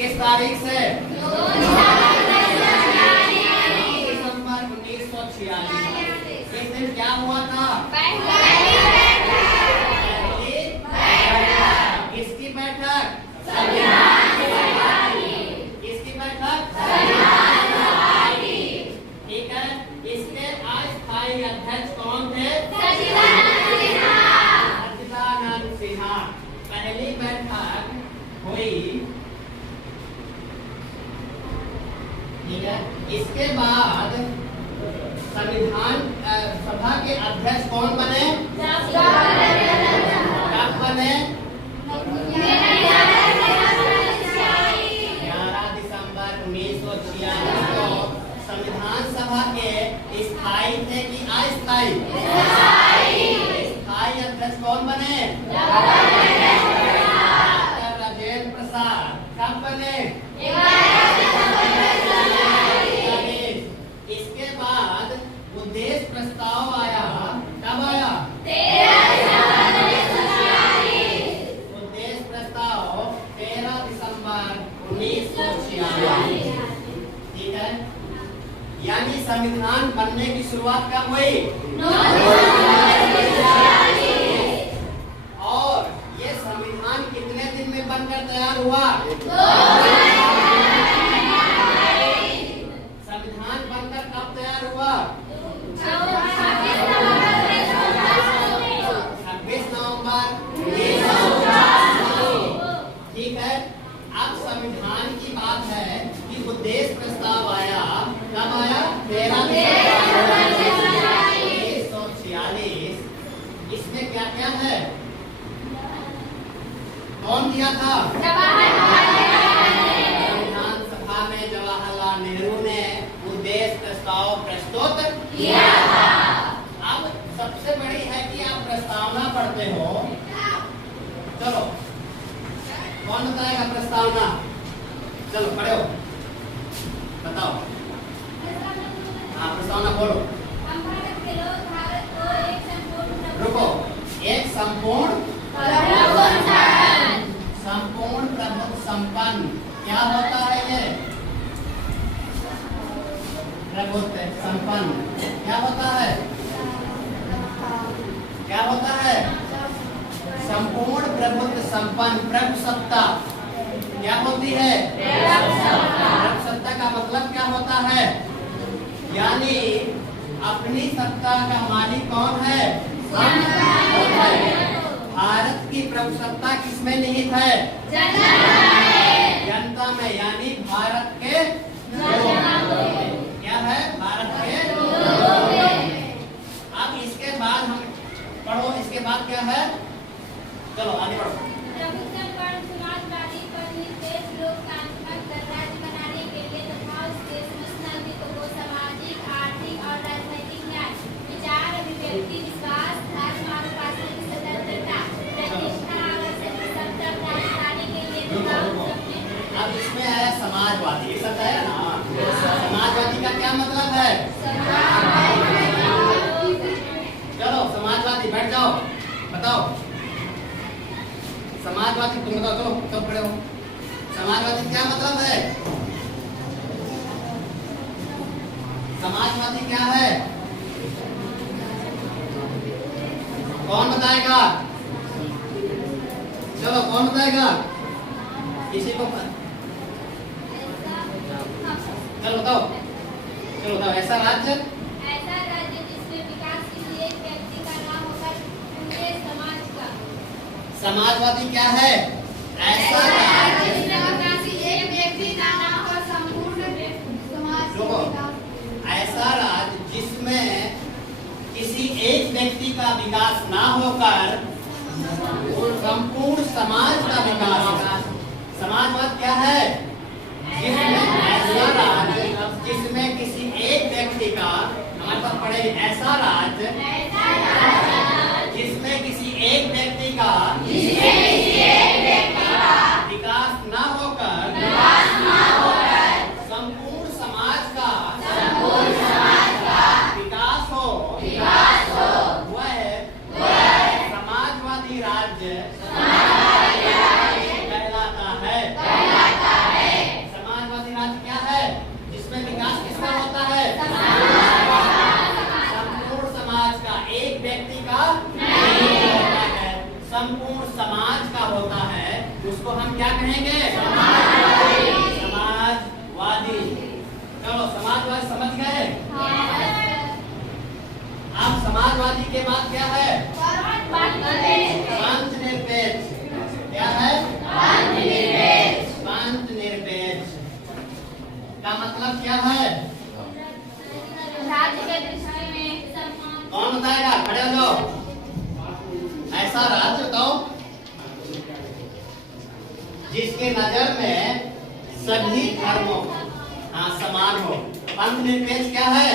किस तारीख से? दिसंबर 1946। इस दिन क्या हुआ था? किसकी बैठक? किसकी बैठक? ठीक है। इसके अस्थायी अध्यक्ष कौन थे? सच्चिदानंद सिन्हा। पहली बैठक हुई, ठीक है। इसके बाद संविधान सभा के अध्यक्ष कौन बने? कब बने? 11 दिसंबर 1946 को संविधान सभा के स्थायी थे कि अस्थायी? स्थायी अध्यक्ष कौन बने? डॉक्टर राजेंद्र प्रसाद। कब बने? इसके बाद उद्देश्य प्रस्ताव आया। कब आया? उद्देश्य प्रस्ताव 13 दिसंबर 1946। ठीक है। यानी संविधान बनने की शुरुआत कब हुई? और ये संविधान कितने दिन में बनकर तैयार हुआ? संविधान बनकर कब तैयार हुआ? 26 नवंबर। ठीक है। अब संविधान की बात है कि उद्देश्य प्रस्ताव आया। कब आया? 13 दिसंबर 1946। इसमें क्या क्या है? कौन दिया था? संविधान सभा में जवाहरलाल नेहरू ने उद्देश्य प्रस्ताव प्रस्तुत किया था। अब सबसे बड़ी है कि आप प्रस्तावना पढ़ते हो। चलो, कौन बताएगा प्रस्तावना? चलो पढ़ो, बताओ। हाँ, प्रस्तावना बोलो। रुको, एक संपूर्ण प्रभुत्व संपन्न क्या होता है? ये प्रभुत्व संपन्न क्या होता है? क्या होता है? संपूर्ण प्रभुत्व संपन्न प्रभुसत्ता क्या होती है? प्रभुसत्ता का मतलब क्या होता है? यानी अपनी सत्ता का मालिक कौन है? भारत की प्रभुसत्ता किसमें निहित है? जनता में। यानी भारत के क्या है? भारत के। अब इसके बाद हम पढ़ो, इसके बाद क्या है? चलो आगे बढ़ो। लोकतांत्रिक गणराज्य बनाने के लिए तथा उसके समस्त नागरिकों को सामाजिक, आर्थिक और राजनीतिक न्याय, विचार, अभिव्यक्ति, विश्वास, धर्म और उपासना की स्वतंत्रता, प्रतिष्ठा और समता प्रदान कराने के लिए। अब इसमें है समाजवादी। सब है ना? समाजवादी का क्या मतलब है? चलो समाजवादी, बैठ जाओ, बताओ। समाजवादी तुम बताओ। चलो सब खड़े हो। समाजवादी क्या मतलब है? समाजवादी क्या है? कौन बताएगा? चलो कौन बताएगा? किसी को चलो बताओ। चलो बताओ। ऐसा राज्य जिसमें विकास किसी एक व्यक्ति का ना होकर पूरे समाज का। समाजवादी क्या है? ऐसा राज्य जिसमें किसी एक व्यक्ति का ना हो संपूर्ण समाज का। ऐसा राज्य जिसमें किसी एक व्यक्ति का विकास ना होकर संपूर्ण समाज का विकास। समाजवाद क्या है? ऐसा राज्य जिसमें किसी एक व्यक्ति का, हमारे पास पढ़े, ऐसा राज्य जिसमें किसी एक व्यक्ति का विकास न होकर संपूर्ण समाज का विकास हो, वह समाजवादी राज्य कहलाता है। मतलब क्या है? राज्य के दृष्टि में सम्मान। कौन बताएगा? खड़े हो जाओ। ऐसा राज्य बताओ जिसके नजर में सभी धर्मों समान हो। पंथ निरपेक्ष क्या है?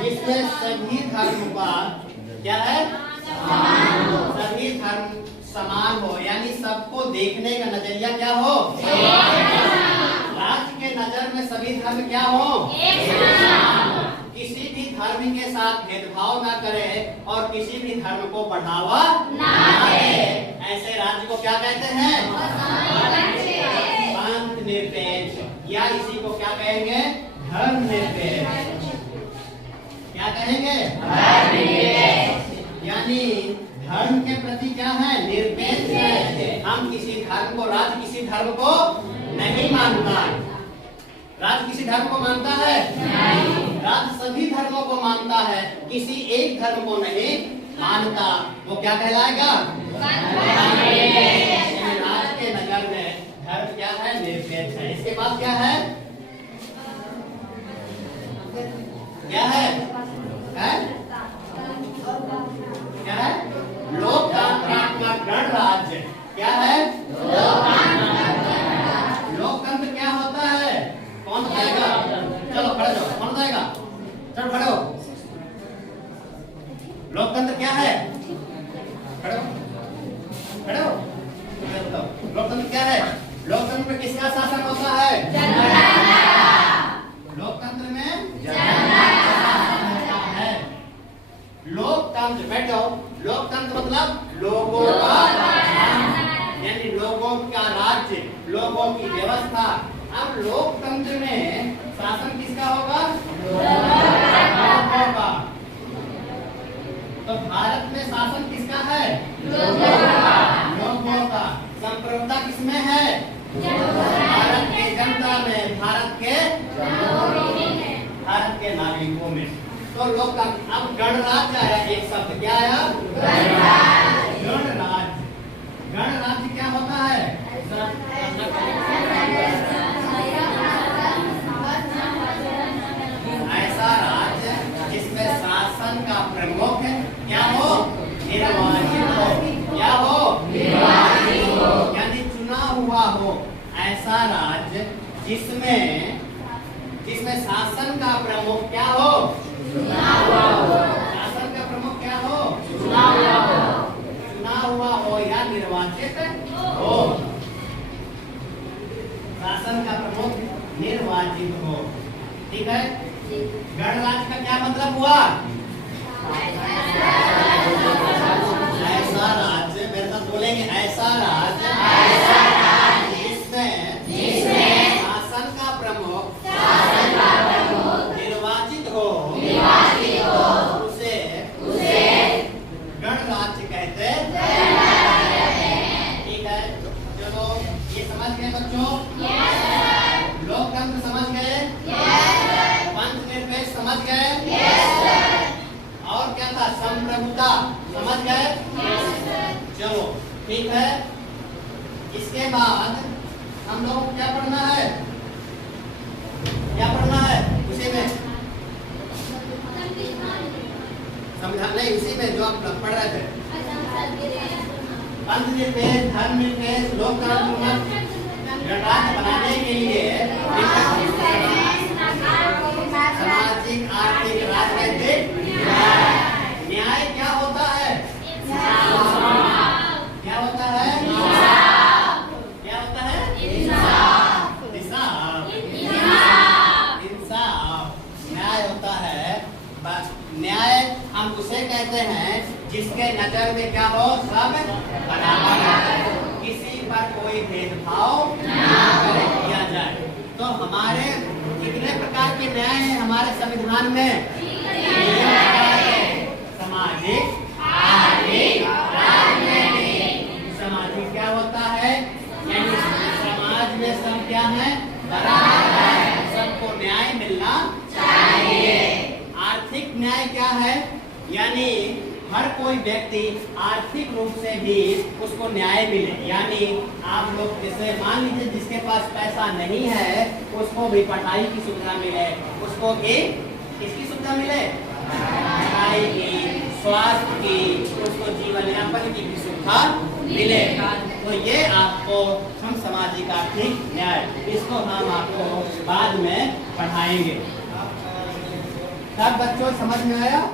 जिसमें सभी धर्म का क्या है? सभी धर्म समान हो, यानी सबको देखने का नजरिया क्या हो? राज्य के नजर में सभी धर्म क्या हो? किसी भी धर्म के साथ भेदभाव ना करे और किसी भी धर्म को बढ़ावा ना दे। ऐसे राज्य को क्या कहते हैं? पंथ निरपेक्ष, या इसी को क्या कहेंगे? धर्म निरपेक्ष। क्या कहेंगे? यानी धर्म के प्रति क्या है? निरपेक्ष है। हम किसी धर्म को, राज्य किसी धर्म को नहीं मानता। राज्य किसी धर्म को मानता है? राज्य सभी धर्मों को मानता है, किसी एक धर्म को नहीं मानता। वो क्या कहलाएगा? राज्य के नजर में धर्म क्या है? निरपेक्ष है। इसके बाद क्या है? क्या है? क्या है? लोकतांत्रिक गणराज्य। क्या है? लोकतंत्र क्या होता है? कौन बताएगा? चलो खड़े हो। कौन बताएगा? चलो खड़े हो। लोकतंत्र क्या है? खड़े हो। खड़े हो। लोकतंत्र क्या है? लोकतंत्र में किसका शासन होता है? लोकतंत्र में जनता है। लोकतंत्र, बैठ जाओ। लोकतंत्र मतलब लोगों का, यानी लोगों का राज्य, लोगों की व्यवस्था। अब लोकतंत्र में शासन किसका होगा? लोगों का। तो भारत में शासन किसका है? लोगों का। संप्रभुता किसमें है? भारत के जनता में, भारत के नागरिकों में। तो लोकतंत्र। अब गणराज्य आया, एक शब्द क्या आया? गणराज्य। गणराज्य क्या होता है? ऐसा राज्य जिसमें शासन का प्रमुख क्या हो? निर्वाचित हो। क्या हो? निर्वाचित हो, यानी चुना हुआ हो। ऐसा राज्य जिसमें शासन का प्रमुख क्या हो? शासन का प्रमुख क्या हो? चुना हुआ हो या निर्वाचित हो। शासन का प्रमुख निर्वाचित हो। ठीक है? गणराज्य का क्या मतलब हुआ? ऐसा राज्य, मेरे साथ बोलेंगे, ऐसा राज्य जिसमें शासन का प्रमुख निर्वाचित हो, उसे गणराज्य कहते हैं। ठीक है? चलो ये समझ गए बच्चों? लोकतंत्र समझ गए? पंथ निरपेक्ष समझ गए? और क्या था? संप्रभुता समझ गए? चलो ठीक है। इसके बाद हम लोग को क्या पढ़ना है? क्या पढ़ना है उसी में? संविधान नहीं, उसी में जो आप पढ़ रहे थे। पंथ निरपेक्ष, धर्म निरपेक्ष, लोकतंत्र गणराज्य बनाने के लिए सामाजिक, आर्थिक, राजनीतिक न्याय क्या होता है? क्या होता है? क्या होता है? इंसाफ। न्याय होता है। न्याय हम उसे कहते हैं जिसके नजर में क्या हो? सब बराबर, किसी पर कोई भेदभाव न किया जाए। तो हमारे कितने प्रकार के न्याय हैं हमारे संविधान में? सामाजिक, आर्थिक, राजनीतिक। सामाजिक क्या होता है? यानी समाज में सब क्या है? बराबर है, सबको न्याय मिलना चाहिए। आर्थिक न्याय क्या है? यानी हर कोई व्यक्ति आर्थिक रूप से भी उसको न्याय मिले, यानी आप लोग जैसे मान लीजिए जिसके पास पैसा नहीं है उसको भी पढ़ाई की सुविधा मिले, उसको भी किसकी सुविधा मिले, पढ़ाई की, स्वास्थ्य की, उसको जीवन यापन की भी सुविधा मिले। तो ये आपको हम सामाजिक आर्थिक न्याय, इसको हम आपको बाद में पढ़ाएंगे। सब बच्चों समझ में आया?